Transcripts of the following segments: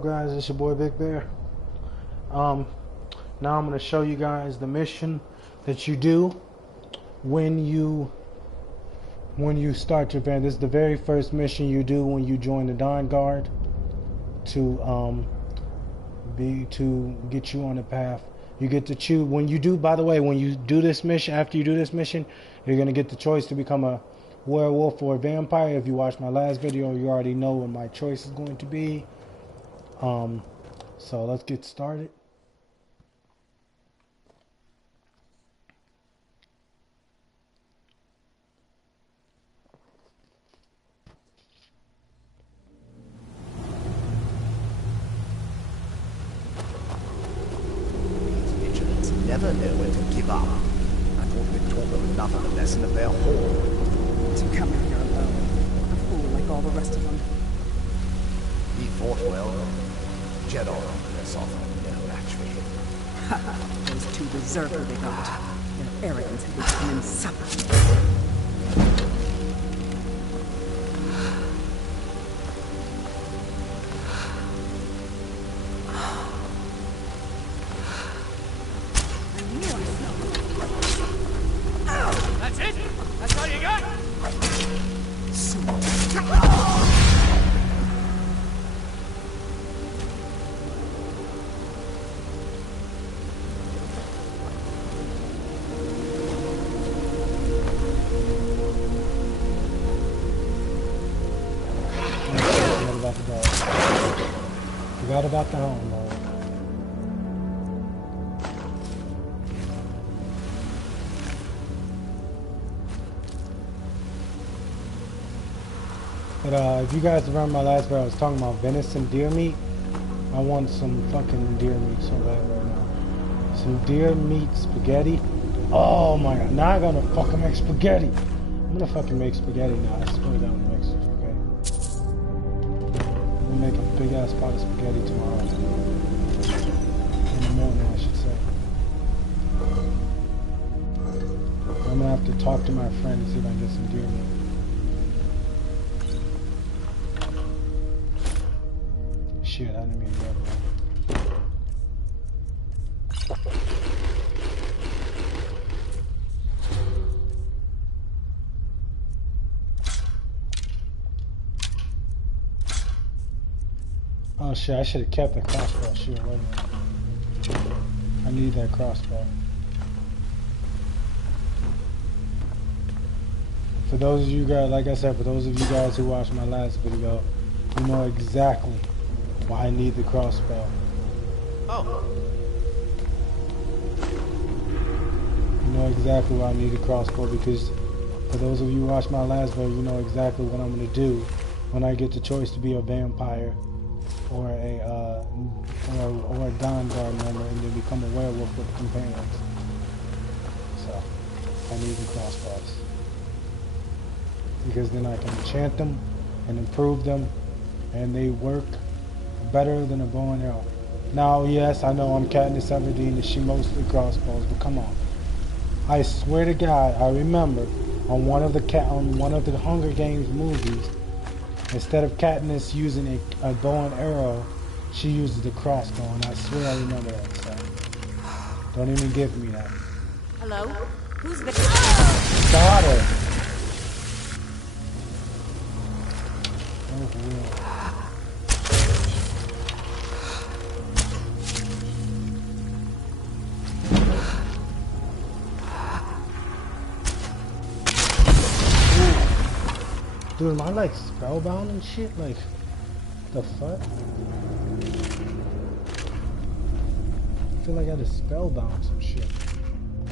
Guys, it's your boy Big Bear. Now I'm going to show you guys the mission that you do when you start your band. This is the very first mission you do when you join the Dawn Guard to get you on the path. You get to choose when you do. By the way, when you do this mission, after you do this mission, you're going to get the choice to become a werewolf or a vampire. If you watched my last video, you already know what my choice is going to be. So let's get started. These vigilants never know when to give up. I thought we'd taught them enough of the lesson of their horde. To come in here alone, a fool like all the rest of them. He fought well. Jeddah, less often, no match for him. Those two deserve what they got. Their arrogance had become insufferable. That's it? That's all you got? Forgot about the home, bro. But if you guys remember my last video, I was talking about venison deer meat. I want some fucking deer meat so bad right now. Some deer meat spaghetti. Oh my god, now I'm gonna fucking make spaghetti. I'm gonna fucking make spaghetti now. I swear down to make some spaghetti. I'm gonna make a big ass pot of spaghetti tomorrow. In the morning, I should say. I'm gonna have to talk to my friend and see if I can get some deer meat. Shit, I didn't mean to grab that. Oh shit, I should have kept the crossbow. Shit, wait a minute. I need that crossbow. For those of you guys, like I said, for those of you guys who watched my last video, you know exactly why I need the crossbow. Oh, You know exactly why I need the crossbow, because for those of you who watched my last video, you know exactly what I'm going to do when I get the choice to be a vampire or a Dawn Guard member and then become a werewolf with companions. So I need the crossbows, because then I can enchant them and improve them, and they work better than a bow and arrow. Now, yes, I know I'm Katniss Everdeen and she mostly crossbows, but come on. I swear to God, I remember on one of the Hunger Games movies, instead of Katniss using a bow and arrow, she uses the crossbow, and I swear I remember that. So don't even give me that. Hello? Who's the... Daughter. Oh, real. Dude, am I like spellbound and shit? Like, the fuck? I feel like I just spellbound some shit.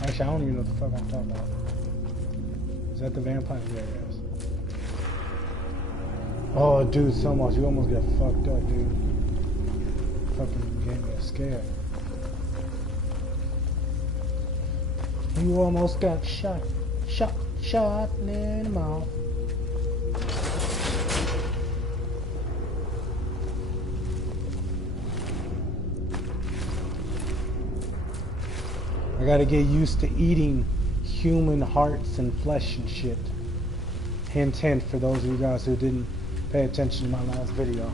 Actually, I don't even know what the fuck I'm talking about. Is that the vampire? Yeah, it is. Oh, dude, so much. You almost get fucked up, dude. Fucking gave me a scare. You almost got shot in the mouth. I gotta get used to eating human hearts and flesh and shit. Hint, hint, for those of you guys who didn't pay attention to my last video.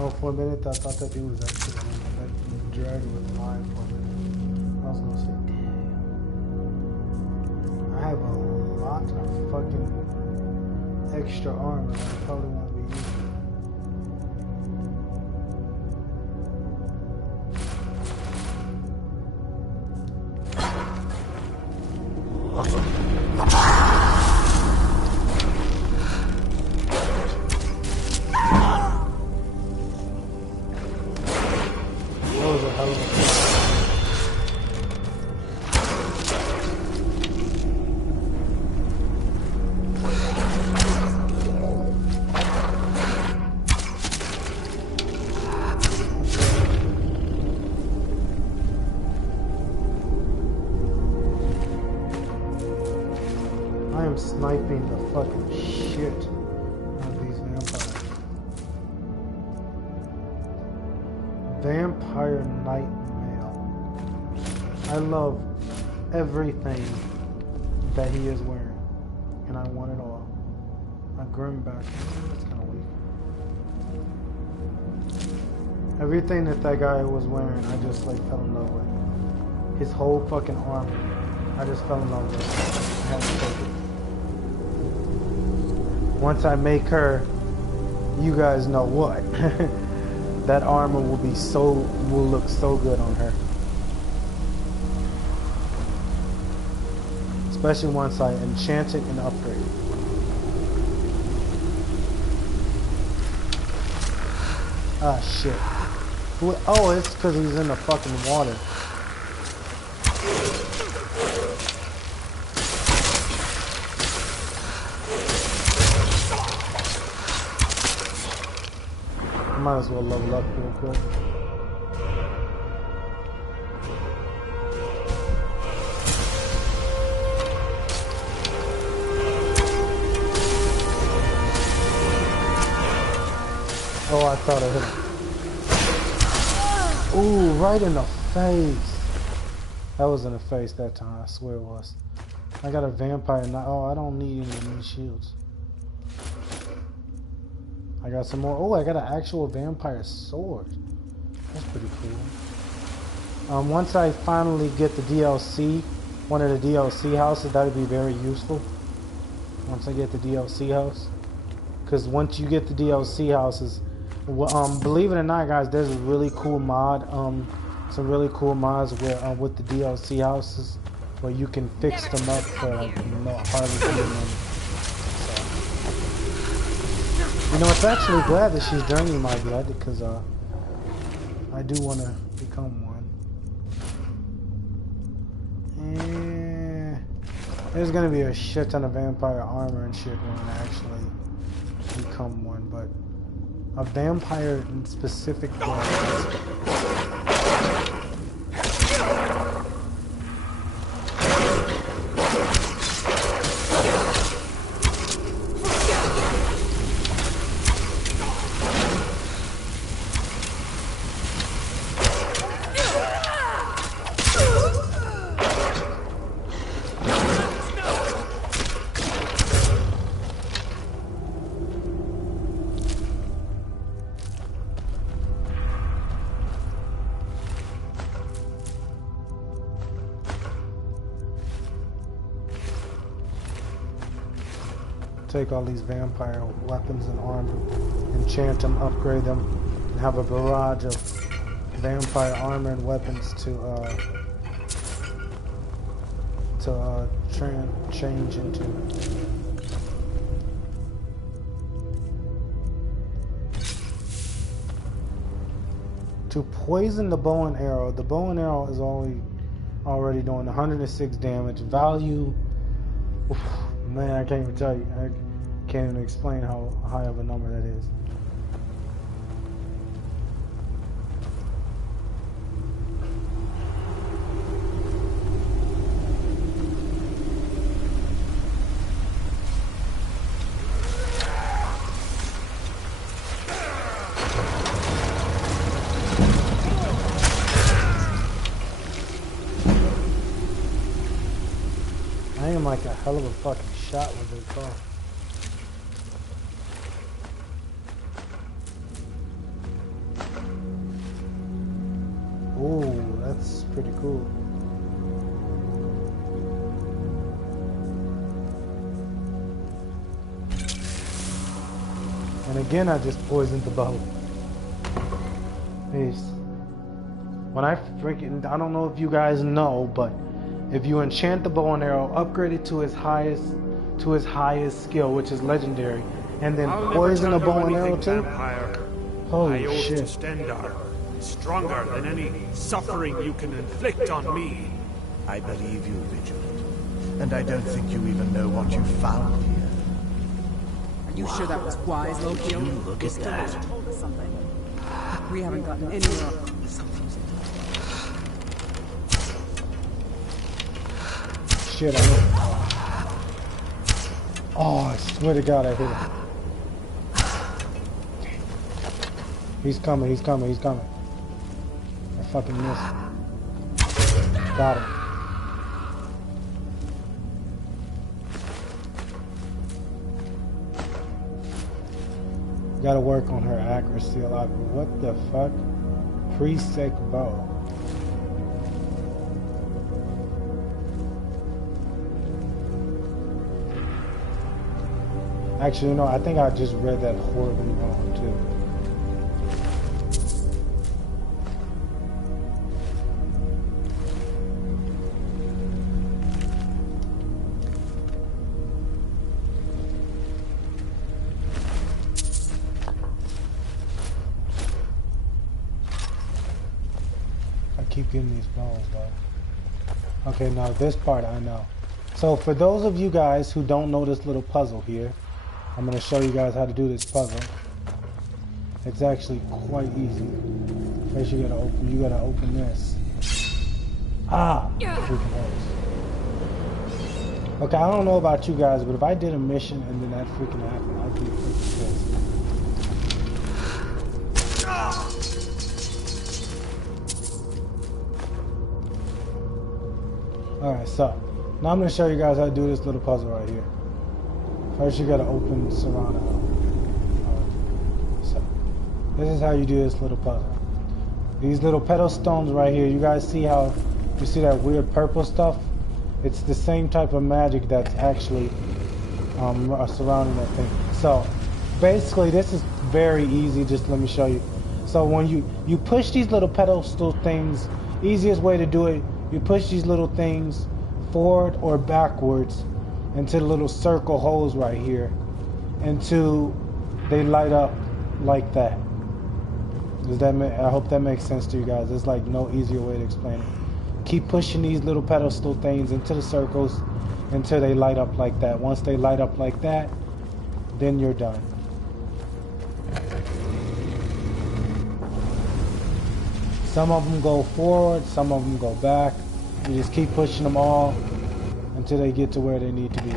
Oh, for a minute, I thought that dude was actually that dragon was alive for a minute. I was gonna say, damn. I have a lot of fucking extra armor that I probably won't be using. Sniping the fucking shit out of these vampires. Vampire Night Mail. I love everything that he is wearing, and I want it all. A Grimback. That's kind of weak. Everything that guy was wearing, I just like fell in love with. His whole fucking armor, I just fell in love with. I had to take it. Once I make her, you guys know what. That armor will look so good on her. Especially once I enchant it and upgrade it. Ah shit. Oh, it's because he's in the fucking water. Might as well level up real quick. Oh, I thought I hit him. Ooh, right in the face. That was in the face that time, I swear it was. I got a vampire now. Oh, I don't need any of these shields. I got some more. Oh, I got an actual vampire sword. That's pretty cool. Once I finally get the DLC, one of the DLC houses, that would be very useful. Once I get the DLC house. Because once you get the DLC houses, believe it or not, guys, there's a really cool mod. Some really cool mods where with the DLC houses, where you can fix them up for like hardly any money. You know, it's actually glad that she's draining my blood because I do want to become one. And there's gonna be a shit ton of vampire armor and shit when I actually become one, but a vampire in specific blood. Take all these vampire weapons and armor, enchant them, upgrade them, and have a barrage of vampire armor and weapons to change into. To poison the bow and arrow. The bow and arrow is already doing 106 damage. Value. Oof, man, I can't even tell you. I can't even explain how high of a number that is. I am like a hell of a fucking shot with this car. pretty cool. And again, I just poisoned the bow. Peace. When I don't know if you guys know, but if you enchant the bow and arrow, upgrade it to its highest skill, which is legendary, and then poison the bow and arrow too. Holy shit! Stendar is stronger than any suffering you can inflict on me. I believe you, Vigilant. And I don't think you even know what you found here. Are you sure that was wise, Loki? Look at that. Told us something. We haven't gotten anywhere. Shit, I know. Oh, I swear to God, I hit him. He's coming, he's coming, he's coming. I fucking missed. Got him. Gotta work on her accuracy a lot. What the fuck? Pre-sec bow. Actually, no, I think I just read that horribly wrong too. I keep getting these bones though. Okay, now this part I know. So for those of you guys who don't know this little puzzle here, I'm going to show you guys how to do this puzzle. It's actually quite easy. First you gotta open this. Ah! Freaking hurts. Okay, I don't know about you guys, but if I did a mission and then that freaking happened, I'd be freaking pissed. Alright, so now I'm going to show you guys how to do this little puzzle right here. First you gotta open Serrano. So, this is how you do this little puzzle. These little pedal stones right here, you guys see how, you see that weird purple stuff? It's the same type of magic that's actually surrounding that thing. So, basically this is very easy, just let me show you. So when you push these little pedestal things, easiest way to do it, you push these little things forward or backwards into the little circle holes right here until they light up like that. Does that make, I hope that makes sense to you guys. There's like no easier way to explain it. Keep pushing these little pedestal things into the circles until they light up like that. Once they light up like that, then you're done. Some of them go forward, some of them go back. You just keep pushing them all until they get to where they need to be.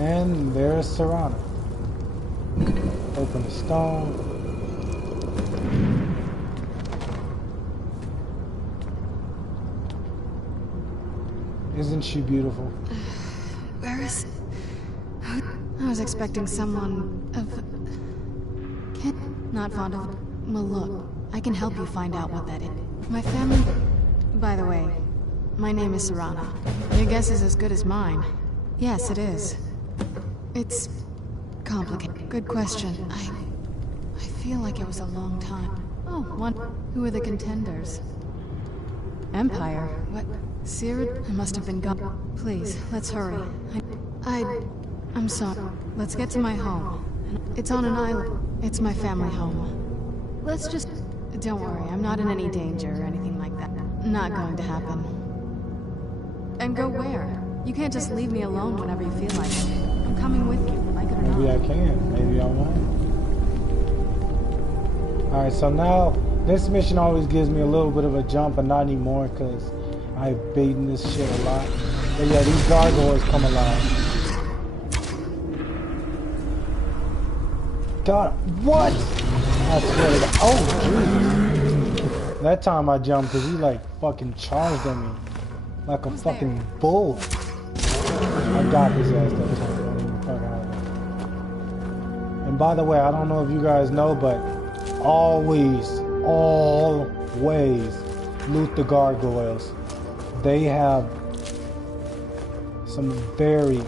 And there's Serrano. Open the stone. Isn't she beautiful? Where is... I was expecting someone of... Not fond of... Well, look, I can help you find out what that is. My family... By the way, my name is Serrano. Your guess is as good as mine. Yes, it is. It's... complicated. Good question. I feel like it was a long time. Oh, one... Who are the contenders? Empire? What? Cyril? I must have been gone. Please, let's hurry. I'm sorry. Let's get to my home. It's on an island. It's my family home. Let's just... Don't worry, I'm not in any danger or anything like that. Not going to happen. And go where? You can't just leave me alone whenever you feel like it. I'm coming with you, like it or not. Maybe I can. Maybe I won't. Alright, so now, this mission always gives me a little bit of a jump, but not anymore, because I've beaten this shit a lot. But yeah, these gargoyles come alive. God, what? I swear to God. Oh, jeez. That time I jumped because he like fucking charged at me. Like a fucking bull. I got his ass that time. Don't even fuck out of it. And by the way, I don't know if you guys know, but always loot the gargoyles. They have some very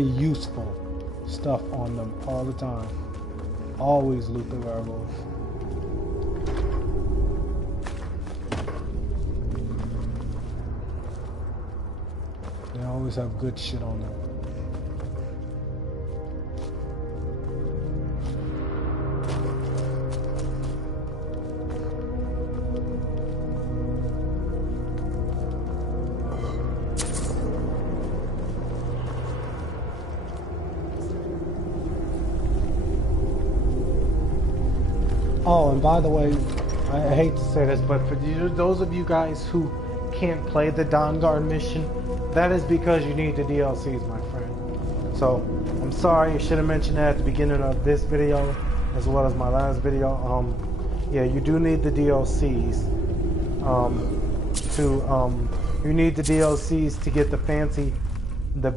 useful stuff on them all the time. Always loot the gargoyles. They always have good shit on them. Oh, and by the way, I hate to say this, but for those of you guys who can't play the Dawnguard mission, that is because you need the DLCs, my friend. So, I'm sorry, I should have mentioned that at the beginning of this video, as well as my last video. Yeah, you do need the DLCs. You need the DLCs to get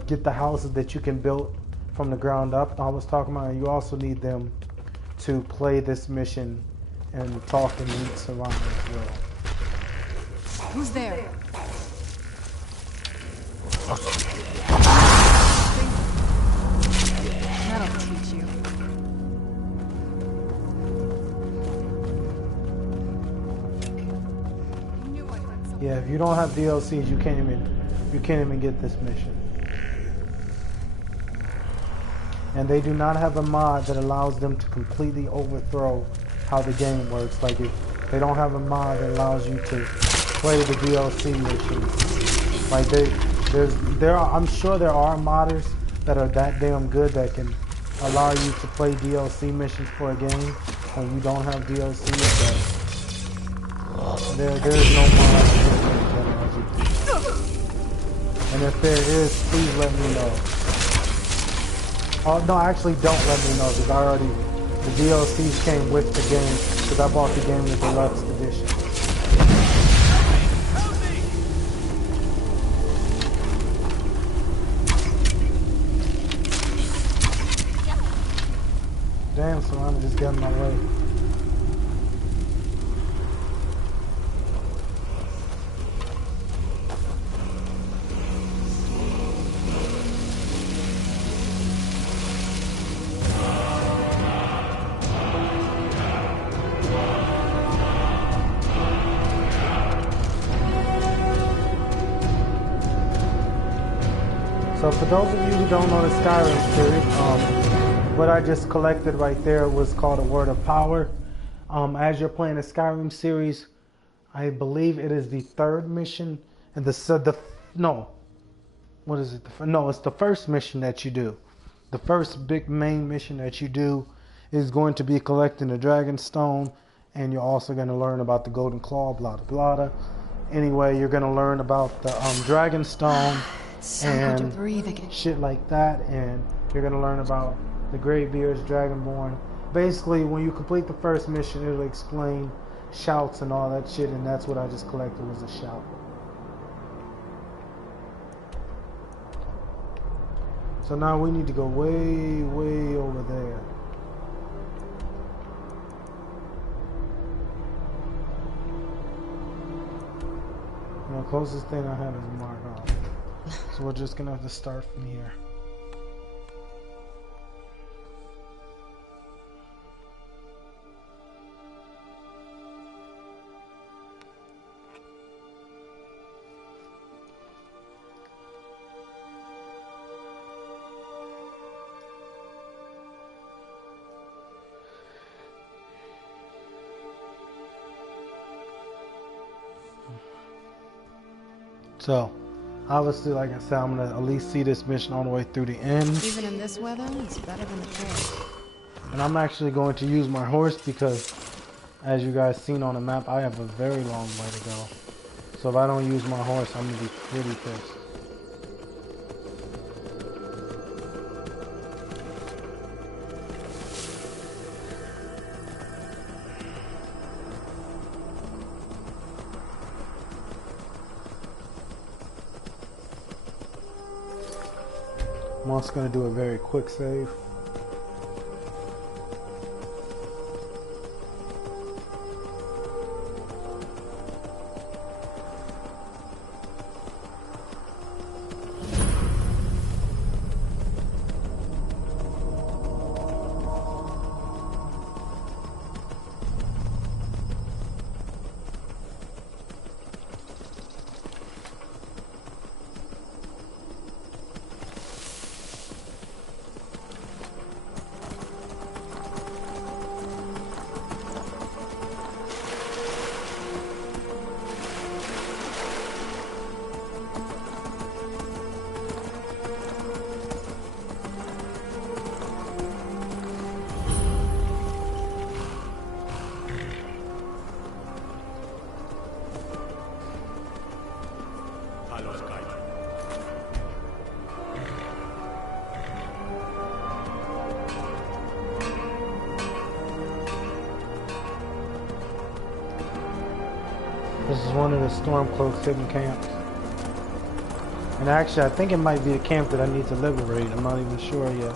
get the houses that you can build from the ground up. I was talking about, and you also need them to play this mission and talk and meet Serana as well. Who's there? That'll teach you. Yeah, if you don't have DLCs, you can't even get this mission. And they do not have a mod that allows them to completely overthrow how the game works. Like, they don't have a mod that allows you to play the DLC missions. Like, I'm sure there are modders that are that damn good that can allow you to play DLC missions for a game when you don't have DLC. But there's no mod that allows you to do that. And if there is, please let me know. Oh, no, actually don't let me know, because the DLCs came with the game, because I bought the game with the deluxe edition. Damn, Serana just got in my way. So for those of you who don't know the Skyrim series, what I just collected right there was called a Word of Power. As you're playing the Skyrim series, I believe it is the third mission, and it's the first mission that you do. The first big main mission that you do is going to be collecting the Dragon Stone, and you're also going to learn about the Golden Claw, blah blah blah. Anyway, you're going to learn about the Dragon Stone and shit like that, and you're going to learn about the Greybeards, Dragonborn. Basically, when you complete the first mission, it'll explain shouts and all that shit, and that's what I just collected, was a shout. So now we need to go way, way over there. The closest thing I have is marked off. So we're just gonna have to start from here. So, obviously, like I said, I'm going to at least see this mission all the way through the end. Even in this weather, it's better than the cold. And I'm actually going to use my horse because, as you guys seen on the map, I have a very long way to go. So if I don't use my horse, I'm gonna be pretty pissed. I'm also gonna do a very quick save. This is one of the Stormcloaks hidden camps. And actually, I think it might be a camp that I need to liberate. I'm not even sure yet.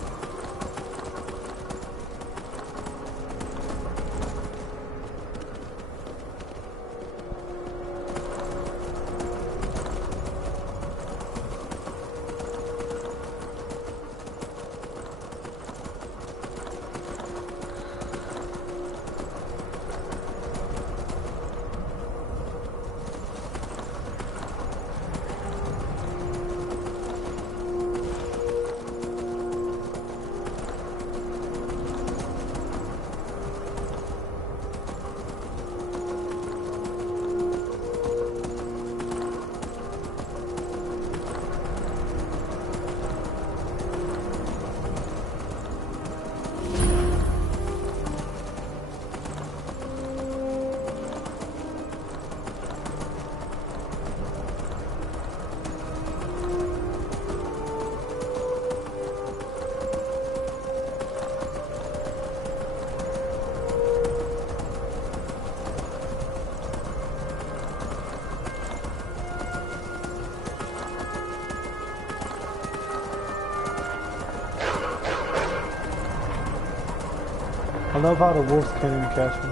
I love how the wolves can't even catch me.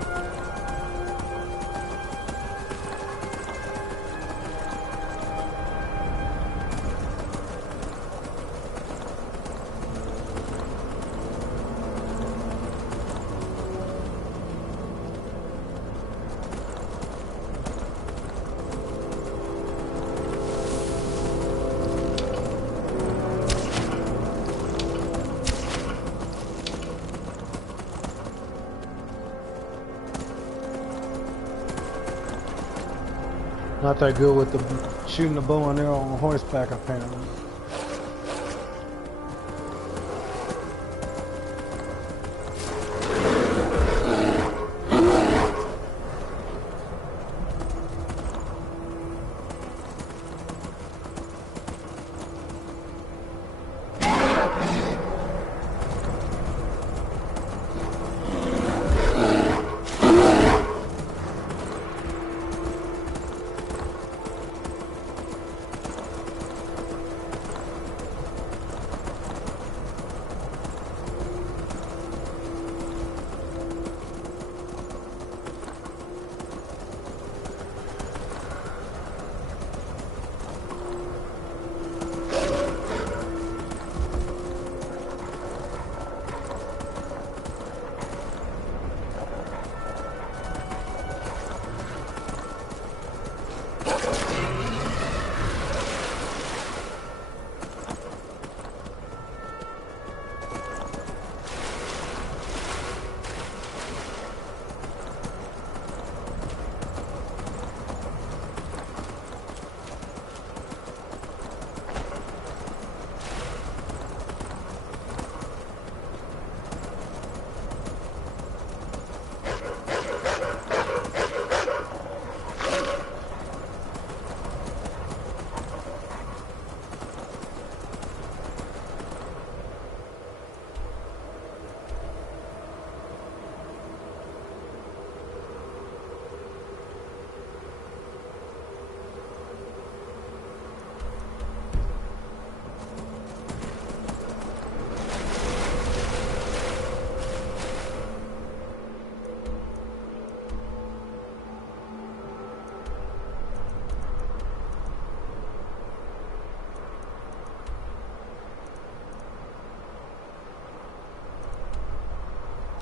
Not that good with the shooting the bow and arrow on horseback, apparently.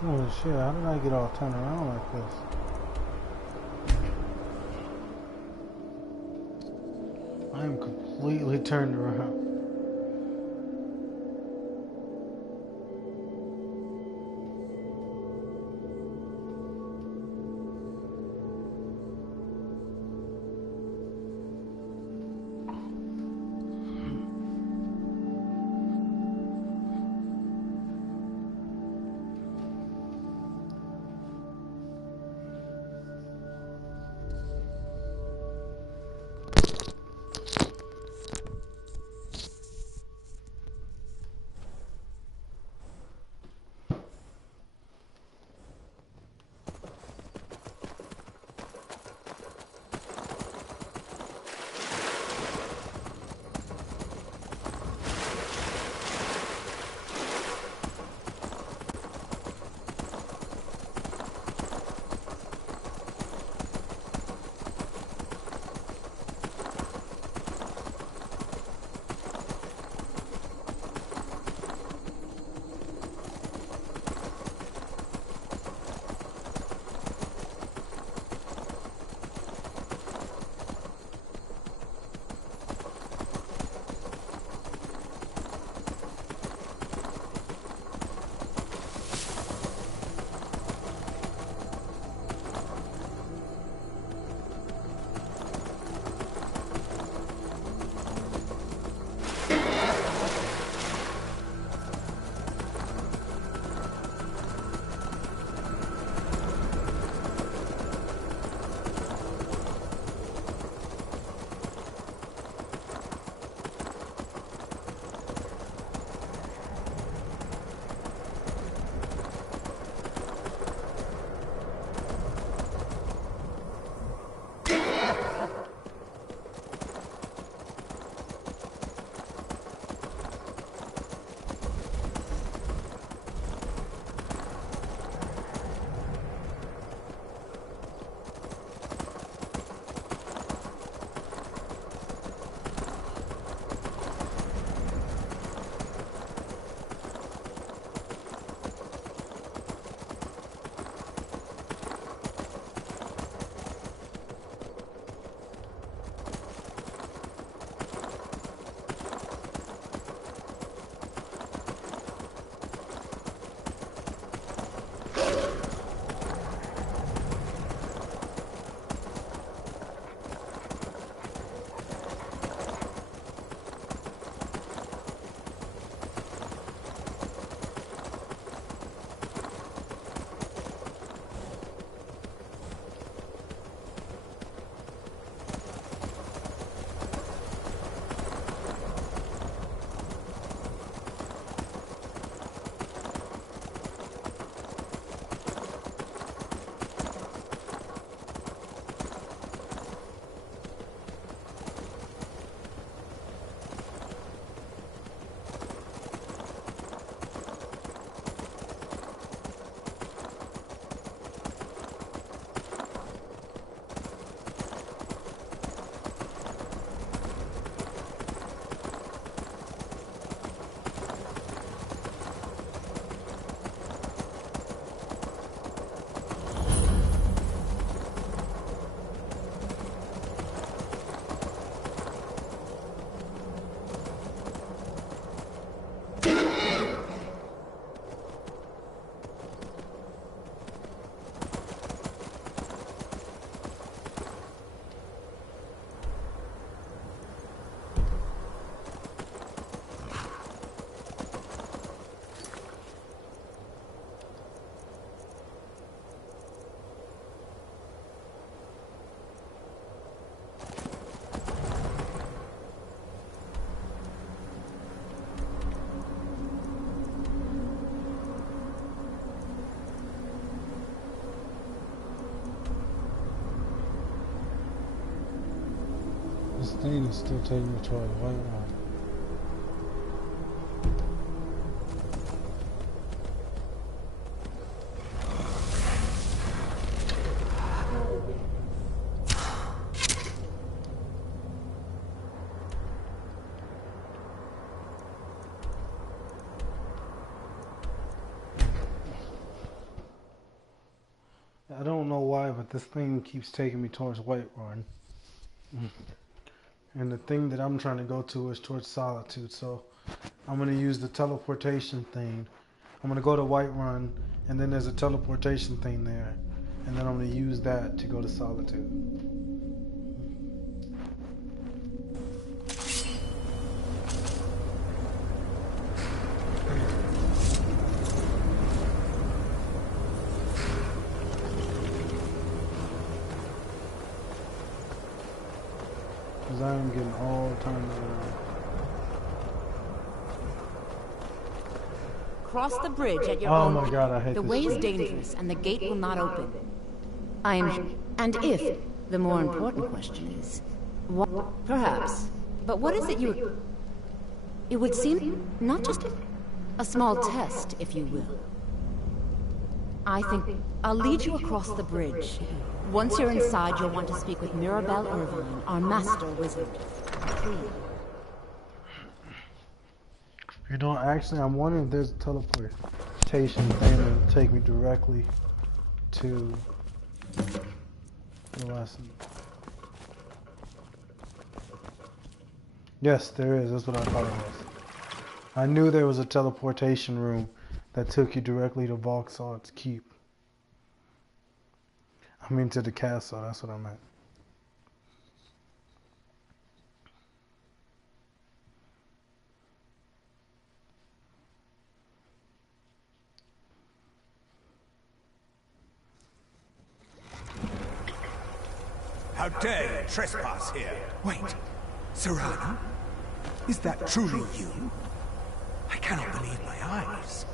Oh shit, how did I get all turned around like this? I am completely turned around. This thing is still taking me to a white one. I don't know why, but this thing keeps taking me towards Whiterun. And the thing that I'm trying to go to is towards Solitude. So I'm going to use the teleportation thing. I'm going to go to Whiterun, and then there's a teleportation thing there. And then I'm going to use that to go to Solitude. Because I am getting all turned around. Cross the bridge at your Oh own. my God, I hate The this way is shit. dangerous, and the gate will not open. And if the more important question is, what? Perhaps. But what is it you? It would seem not just a small test, if you will. I think I'll lead you across the bridge. Once you're inside, you'll want to speak with Mirabelle Irvine, our master wizard. Please. You know, actually, I'm wondering if there's a teleportation thing that'll take me directly to the lesson. Yes, there is. That's what I thought it was. I knew there was a teleportation room that took you directly to Vauxhall's Keep. I mean, to the castle. That's what I meant. How dare you trespass here? Wait, Serrano? Is that truly you? I cannot believe my eyes.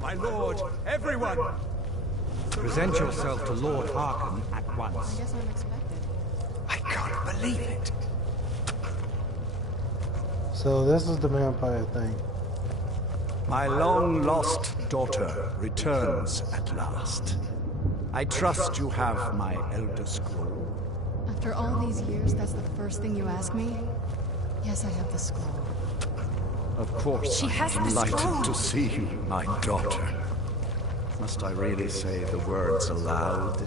My lord, everyone! Present yourself to Lord Harkin at I once. guess I'm expected. I can't believe it. So this is the vampire thing. My long-lost daughter returns at last. I trust you have my Elder Scroll. After all these years, that's the first thing you ask me? Yes, I have the scroll. Of course, She has I'm the delighted scroll. to see you, my daughter. Must I really say the words aloud?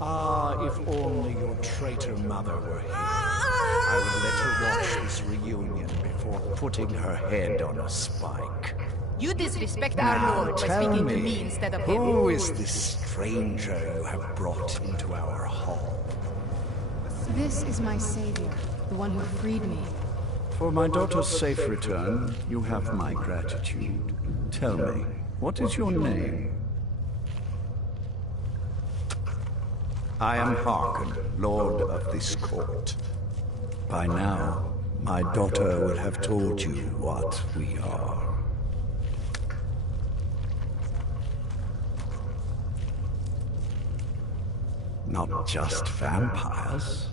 Ah, if only your traitor mother were here. I would let her watch this reunion before putting her head on a spike. You disrespect Now, our lord by tell speaking me, to me instead of him. who is this stranger you have brought into our hall? This is my savior, the one who freed me. For my daughter's safe return, you have my gratitude. Tell me, what is your name? I am Harkin, Lord of this court. By now, my daughter will have told you what we are. Not just vampires.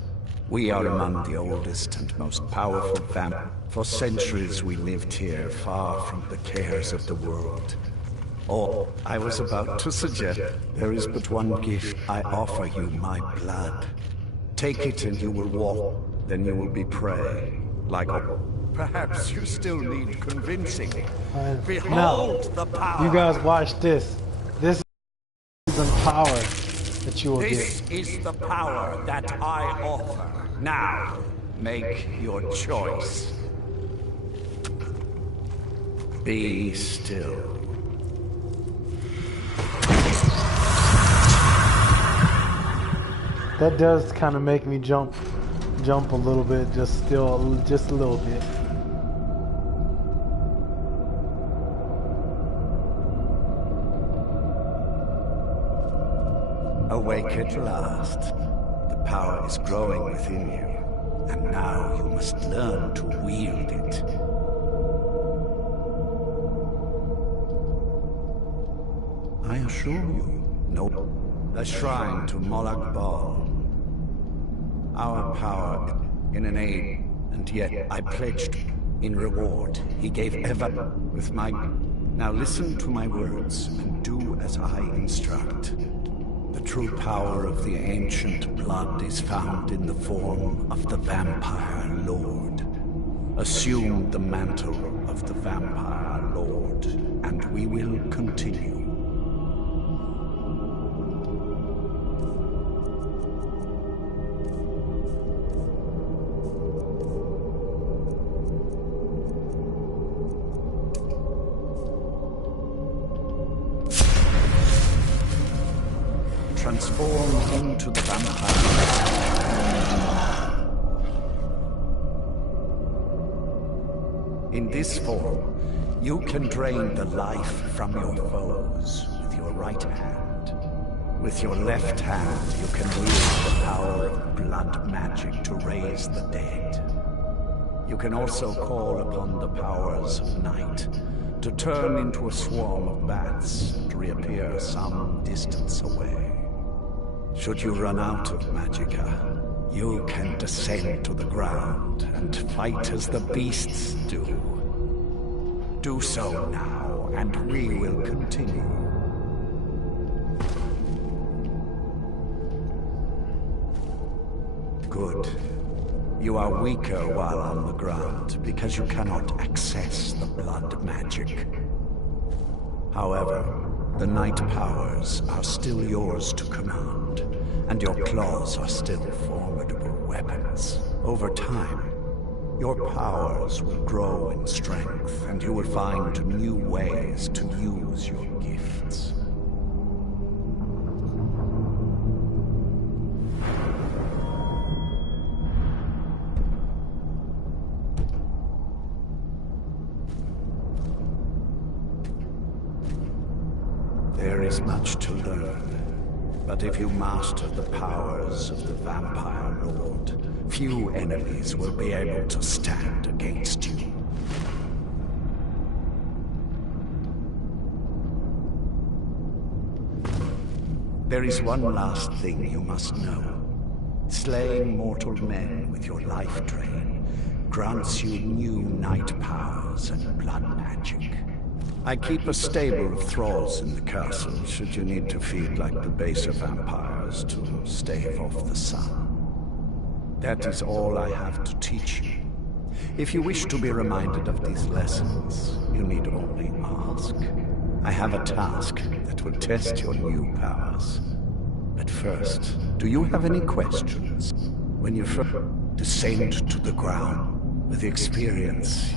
We are among the oldest and most powerful vampires. For centuries we lived here, far from the cares of the world. Or, I was about to suggest, there is but one gift. I offer you my blood. Take it and you will walk, then you will be prey. Like a... Perhaps you still need convincing. Behold the power! You guys watch this. This is the power that you will This get. is the power that I offer. Now, make your choice. Be still. That does kind of make me jump a little bit, just a little bit. Awake at last. The power is growing within you, and now you must learn to wield it. I assure you, no. A shrine to Molag Bal. Our power in an age, and yet I pledged in reward. He gave ever with my... Now listen to my words and do as I instruct. The true power of the ancient blood is found in the form of the vampire lord. Assume the mantle of the Vampire Lord, and we will continue. Transform into the vampire. In this form, you can drain the life from your foes with your right hand. With your left hand, you can wield the power of blood magic to raise the dead. You can also call upon the powers of night to turn into a swarm of bats and reappear some distance away. Should you run out of magicka, you can descend to the ground and fight as the beasts do. Do so now, and we will continue. Good. You are weaker while on the ground because you cannot access the blood magic. However, the night powers are still yours to command, and your claws are still formidable weapons. Over time, your powers will grow in strength, and you will find new ways to use your gifts. There is much to learn, but if you master the powers of the Vampire Lord, few enemies will be able to stand against you. There is one last thing you must know. Slaying mortal men with your life drain grants you new night powers and blood magic. I keep a stable of thralls in the castle, should you need to feed like the baser vampires to stave off the sun. That is all I have to teach you. If you wish to be reminded of these lessons, you need only ask. I have a task that will test your new powers. But first, do you have any questions? When you first descend to the ground with experience,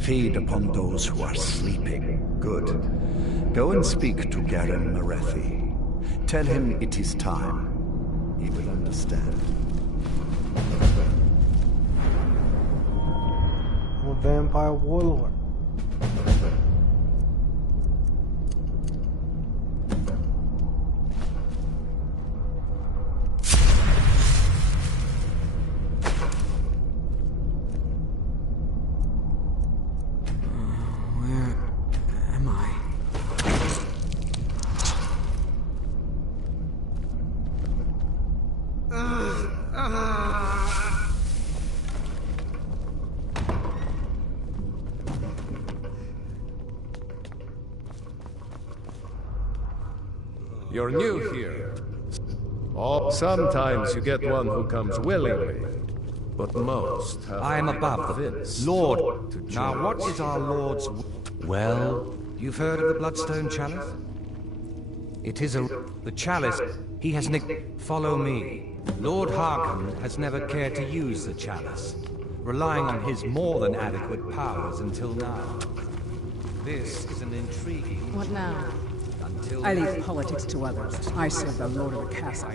feed upon those who are sleeping. Good. Go and speak to Garen Marethi. Tell him it is time. He will understand. I'm a vampire warlord. You're new here. Sometimes you get one who comes willingly, but most have... I am above the Lord. Now what is our Lord's... Well, you've heard of the Bloodstone Chalice? It is the chalice. He has Follow me. Lord Harkon has never cared to use the chalice, relying on his more than adequate powers until now. This is an intriguing... What now? I leave politics to others. I serve the Lord of the Castle.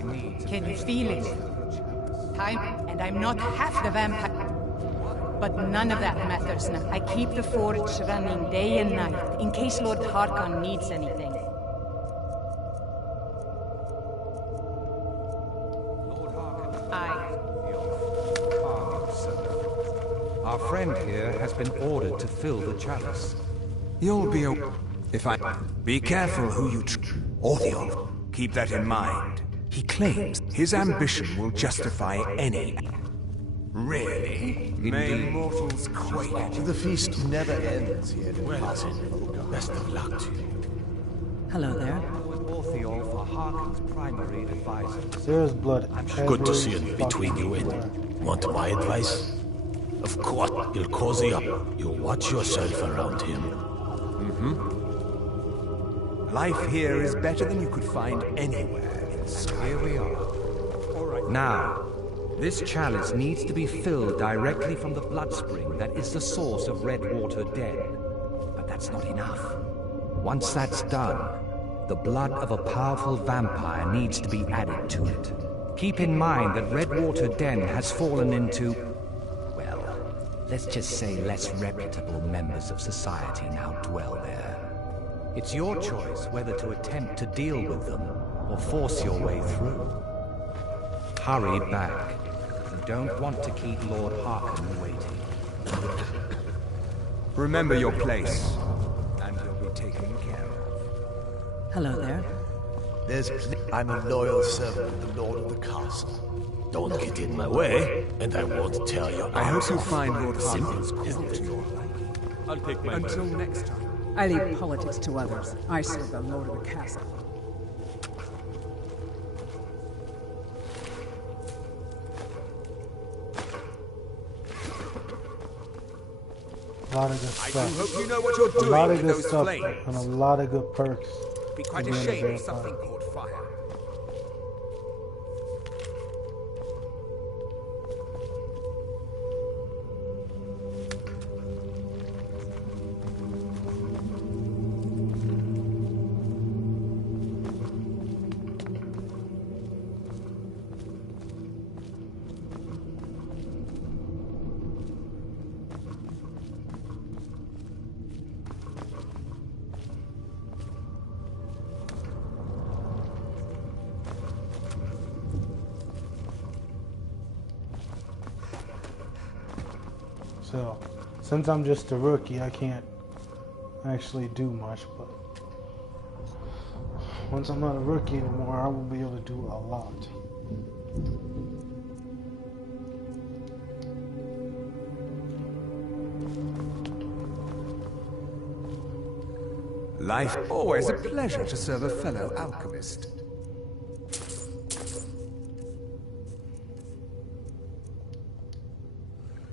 Can you feel it? Time, and I'm not half the vampire. But none of that matters now. I keep the forge running day and night, in case Lord Harkon needs anything. Lord Harkon. Aye. Calm yourself. Our friend here has been ordered to fill the chalice. You'll be if I... Be careful who you Orthion, keep that in mind. He claims his ambition will justify any... Really? May mortals quake. The feast never ends here in Castle. Best of luck to you. Hello there. Orthiol for Harkon's primary advisor. There's blood. Good to see it between you and... Want my advice? Of course, he'll cozy up. You watch yourself around him. Life here is better than you could find anywhere in Skyrim. Here we are. All right. Now, this chalice needs to be filled directly from the blood spring that is the source of Redwater Den. But that's not enough. Once that's done, the blood of a powerful vampire needs to be added to it. Keep in mind that Redwater Den has fallen into, well, let's just say less reputable members of society now dwell there. It's your choice whether to attempt to deal with them or force your way through. Hurry back. You don't want to keep Lord Harkon waiting. Remember your place, and you'll be taken care of. Hello there. I'm a loyal servant of the Lord of the Castle. Don't get in my way, and I won't tear your I hope arms you off. find Lord Harkon's Simple, court isn't to it? your liking. I'll take my Until next time. I leave politics to others. I serve the Lord of the Castle. A lot of good I do stuff. hope you know what you're A doing lot of with good those stuff flames. and a lot of good perks. Be quite to being a ashamed if vampire. something caught fire. So, since I'm just a rookie, I can't actually do much, but once I'm not a rookie anymore, I will be able to do a lot. Life always a pleasure to serve a fellow alchemist.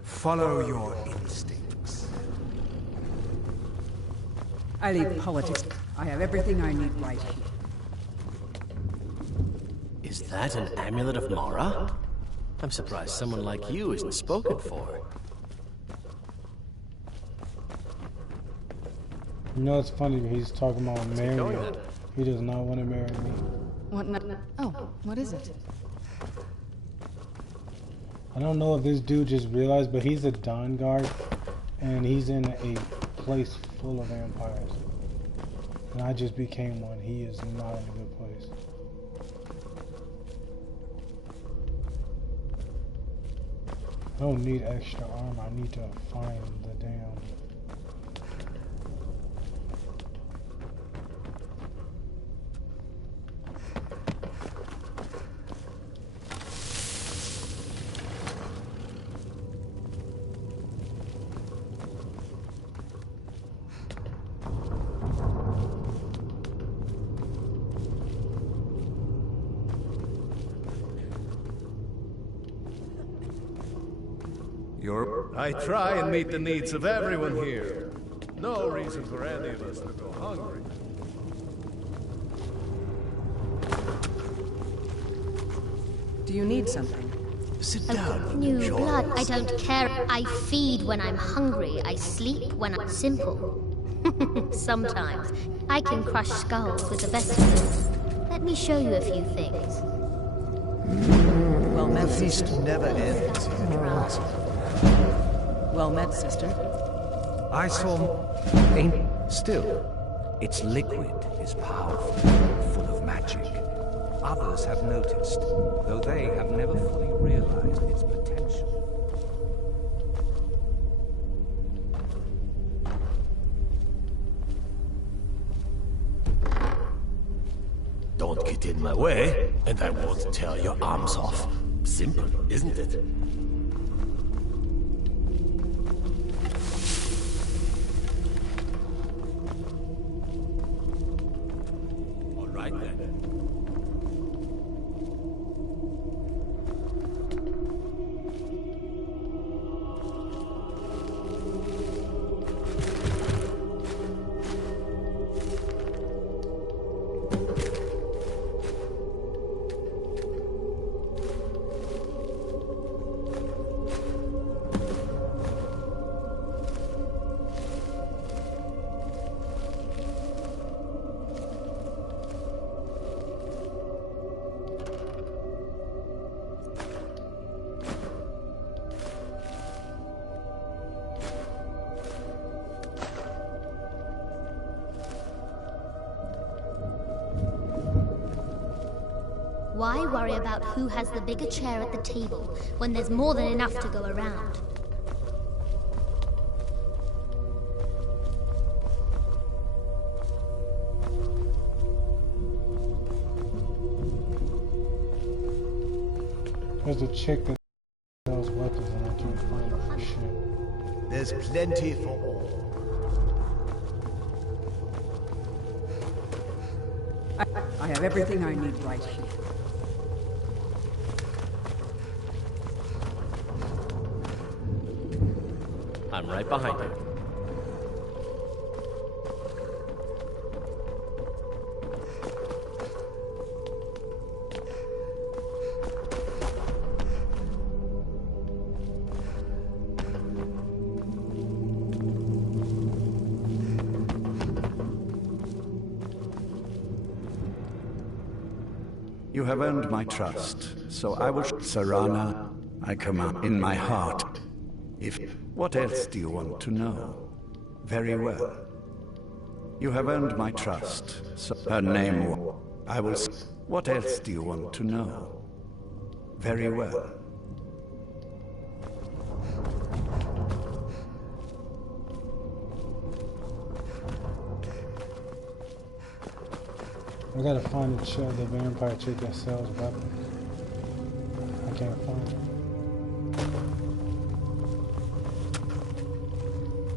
Follow your instincts. I leave politics. I have everything I need right here. Is that an amulet of Mara? I'm surprised someone like you isn't spoken for. You know, it's funny, he's talking about marrying her. He does not want to marry me. What? Oh, what is it? I don't know if this dude just realized, but he's a Dawn Guard, and he's in a place full of vampires. And I just became one. He is not in a good place. I don't need extra armor. I need to find the damn... I try and meet the needs of everyone here. No reason for any of us to go hungry. Do you need something? Sit down. New enjoy. blood, I don't care. I feed when I'm hungry. I sleep when I'm simple. Sometimes I can crush skulls with the best of them. Let me show you a few things. Well met, The feast sister. never ends. Well met, sister. I saw... ain't... still. Its liquid is powerful, full of magic. Others have noticed, though they have never fully realized its potential. Don't get in my way, and I won't tear your arms off. Simple, isn't it? All right, then. Why worry about who has the bigger chair at the table when there's more than enough to go around? There's a chick that sells weapons and I can't find her for shit. There's plenty for all. I have everything I need right here. I'm right behind you. You have earned my trust, so I will... Sarana, I command in my heart. If... What else do you want to know? Very well. You have earned my trust, so... Her name... I will... What else do you want to know? Very well. I gotta find the vampire chick that sells weapons. I can't find her.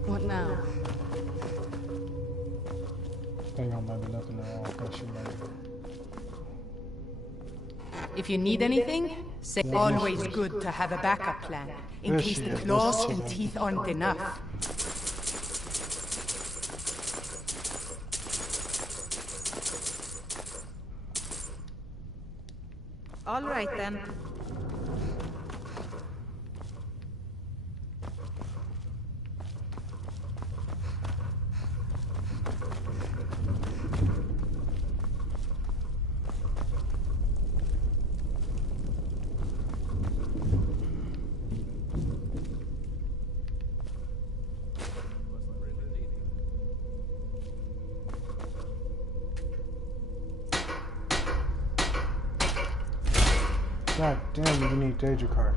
What now? I think I might be looking at all question. If you need anything, say always good to have a backup plan, in case the claws and teeth aren't enough. All right then. God damn, you need danger card.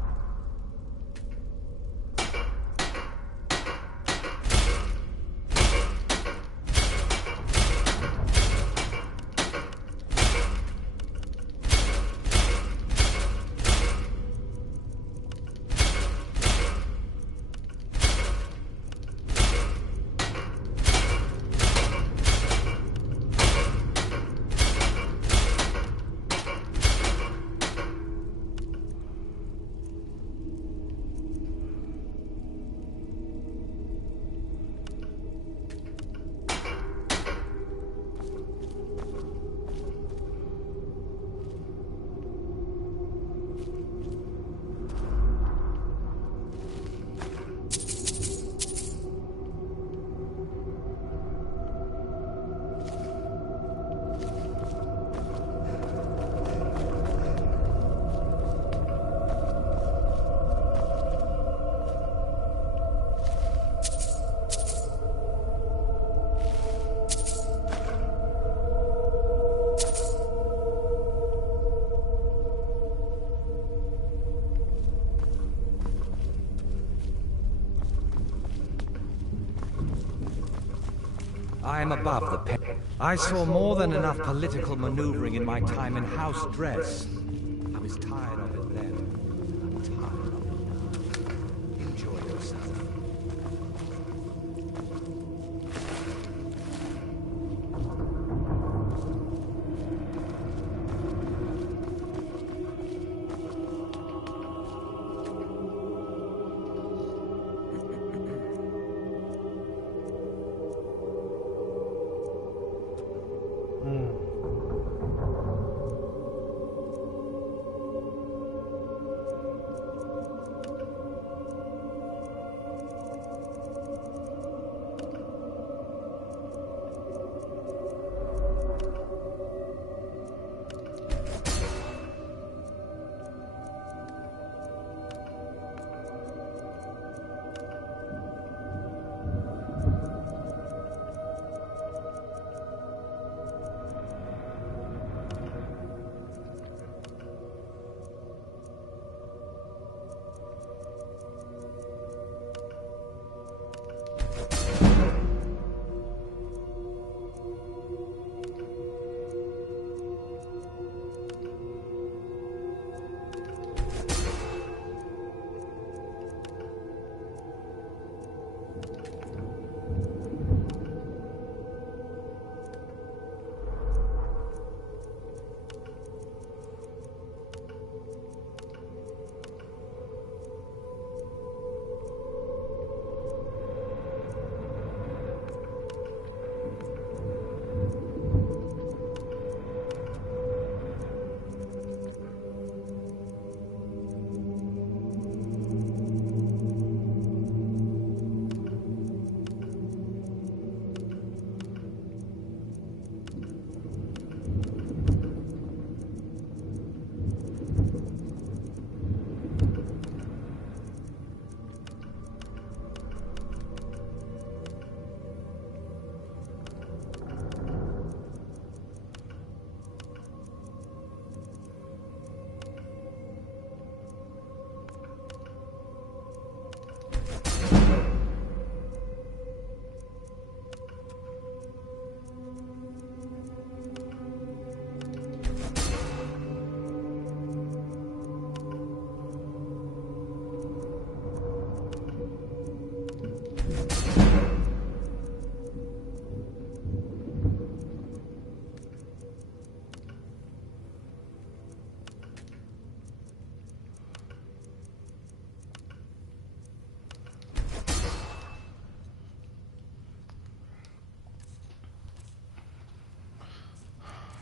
I am above the pen. I saw more than enough political maneuvering in my time in house dress. I was tired of it then. I'm tired of it now. Enjoy yourself.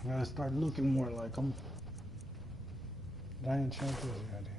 I gotta start looking more like them. Did I enchant this? Yeah, I did.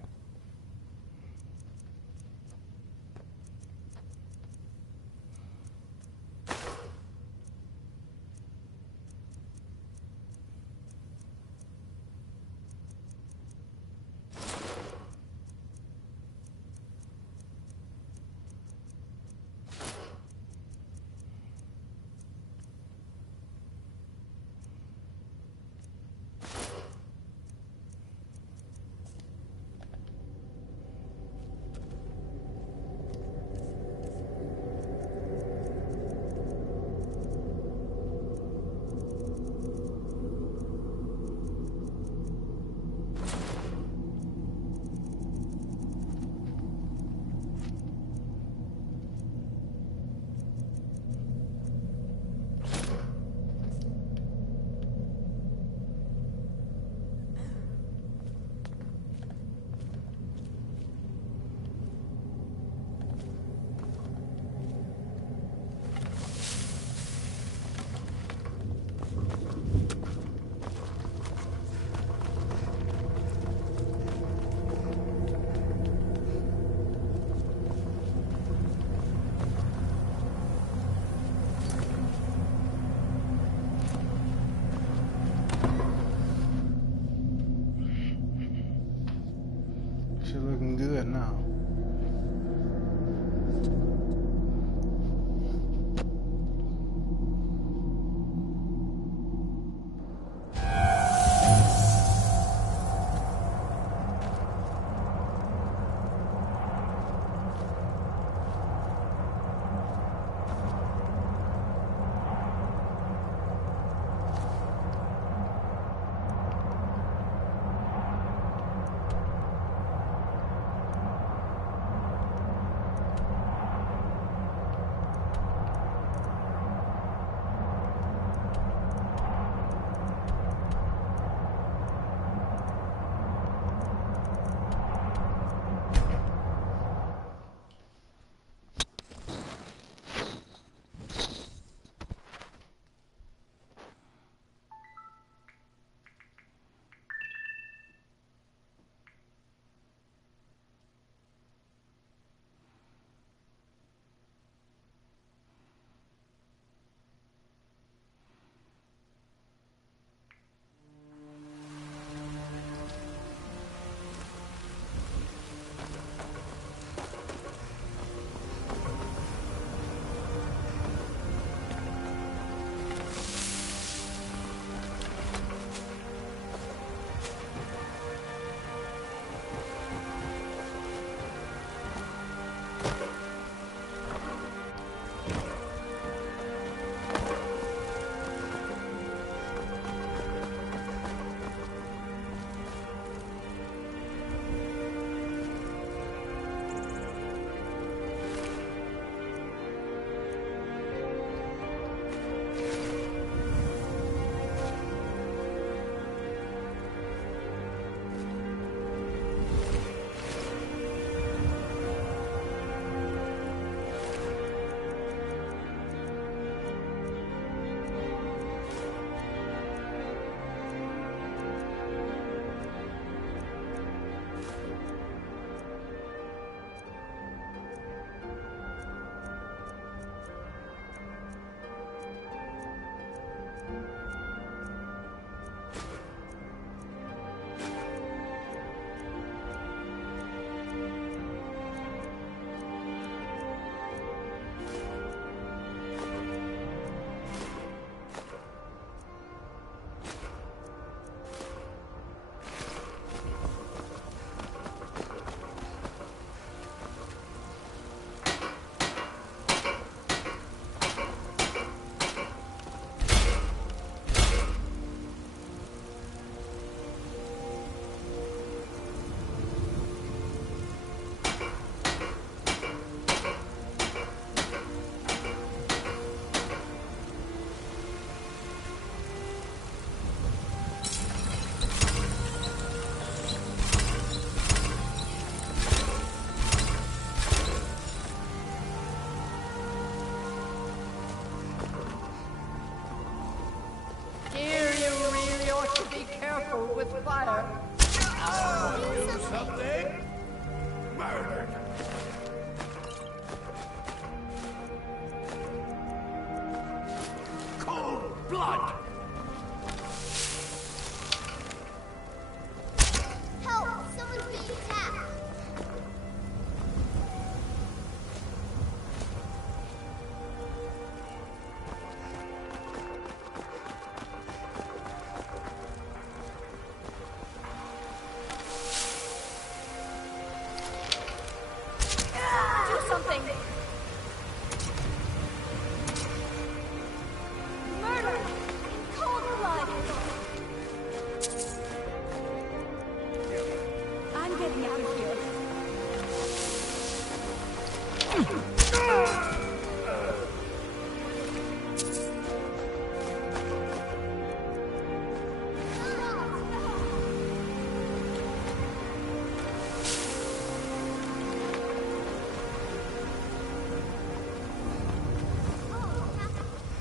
Shit looking good now. soul with fire. Something? Murdered. Cold blood. Help! Someone's being attacked! Do something! Murder! Cold blood! I'm getting out of here.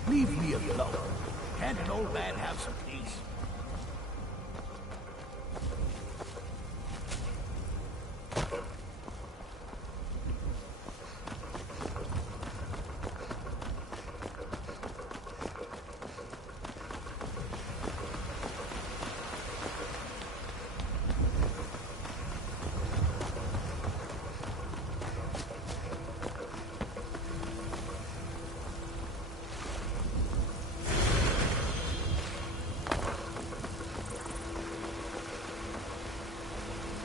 Leave me alone. Can't an old man have some peace?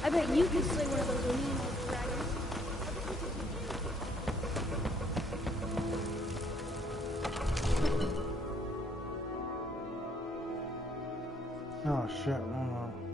I bet you could slay one of those mean old dragons. Oh shit, no.